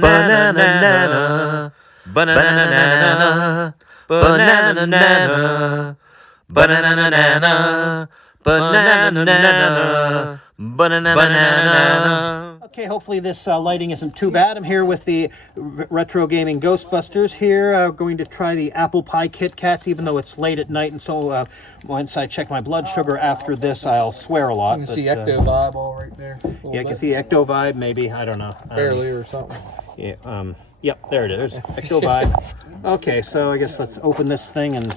Banana, banana, banana, banana, banana, banana. Okay, hopefully this lighting isn't too bad. I'm here with the retro gaming Ghostbusters here. Going to try the apple pie Kit Kats, even though it's late at night. And so once I check my blood sugar after this, I'll swear a lot. You can see Ecto Vibe all right there. Yeah, you can see Ecto Vibe, maybe. I don't know. Barely or something. Yeah. Yep, there it is. Ecto Vibe. Okay, so I guess let's open this thing and...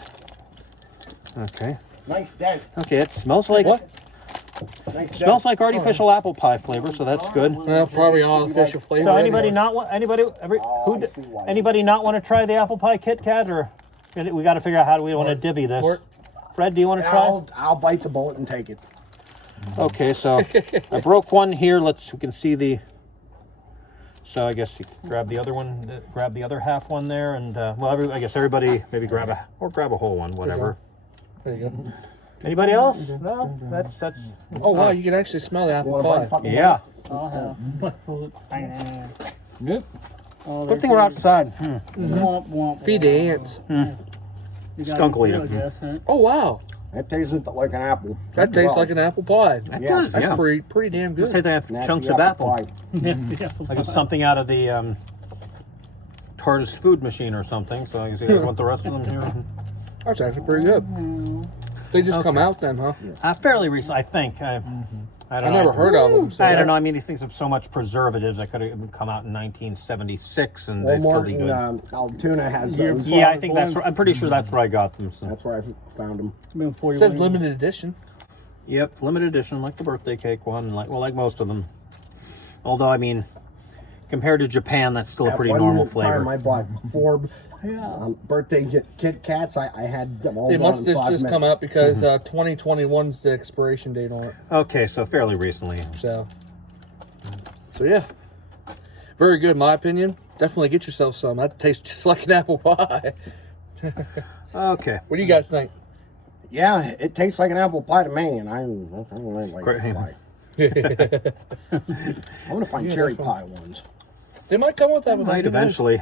Okay. Nice day. Okay, it smells like... What? Smells like artificial apple pie flavor, so that's good. Well, probably artificial flavor. So anybody not want anybody not want to try the apple pie Kit Kat, or we got to figure out how do we want to divvy this? Fred, do you want to try? I'll bite the bullet and take it. Okay, so I broke one here. We can see the. So I guess you grab the other one, grab the other half one there, and well, I guess everybody maybe grab a whole one, whatever. There you go. Anybody else? No, that's. Oh wow, you can actually smell the apple pie. Yeah. Good. Good thing we're outside. Feed the ants. Skunk will eat it. Oh wow, That tastes like an apple. that tastes like an apple pie. That does, That's yeah. pretty damn I'd say good. they have Nasty chunks of apple. pie. Like it's something out of the TARDIS food machine or something. So I guess you guys want the rest of them here. That's actually pretty good. They just come out then, huh? Fairly recent, I think. I don't know. I never heard of them. So I don't know. I mean, these things have so much preservatives. That could have come out in 1976, and they'd still Walmart be good. and Altoona has those. Yeah, I think that's. I'm pretty sure that's where I got them. So. That's where I found them. It says limited edition. Yep, limited edition, like the birthday cake one, like most of them. Although, I mean, compared to Japan, that's still a pretty normal flavor. Time I bought 4 birthday Kit Kats. I had them all. They must have have just come out because 2021's the expiration date on it. Okay, so fairly recently. So yeah, very good in my opinion. Definitely get yourself some. That tastes just like an apple pie. Okay. What do you guys think? Yeah, it tastes like an apple pie to me, and I don't really like Great. apple pie. I'm gonna find cherry pie ones. They might come with that. Might eventually.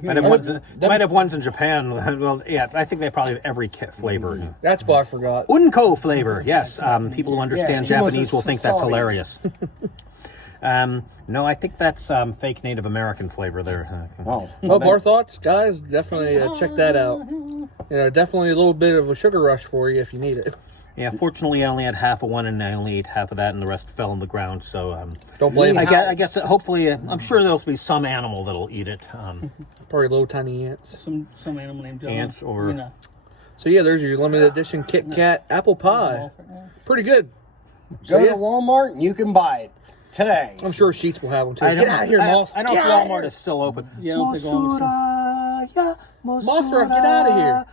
Might have ones in Japan. Well, yeah, I think they probably have every flavor. That's what I forgot. Unko flavor, yes. People who understand Japanese will think that's salty. hilarious. No, I think that's fake Native American flavor there. Oh, Well, more thoughts, guys? Definitely check that out. Definitely a little bit of a sugar rush for you if you need it. Yeah, fortunately, I only had half of one, and I only ate half of that, and the rest fell on the ground. So Don't blame me. I guess hopefully, I'm sure there'll be some animal that'll eat it. Probably little tiny ants. Some animal named John. Ants or So yeah, there's your limited edition Kit Kat apple pie. Pretty good. go to Walmart and you can buy it today. I'm sure Sheets will have them too. I don't Get out of here, Moss. I don't know if Get out of Walmart here. is still open. Yeah, I don't think Walmart's Mothra, get out of here.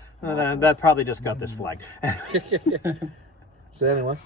That probably just got this flag. So anyway,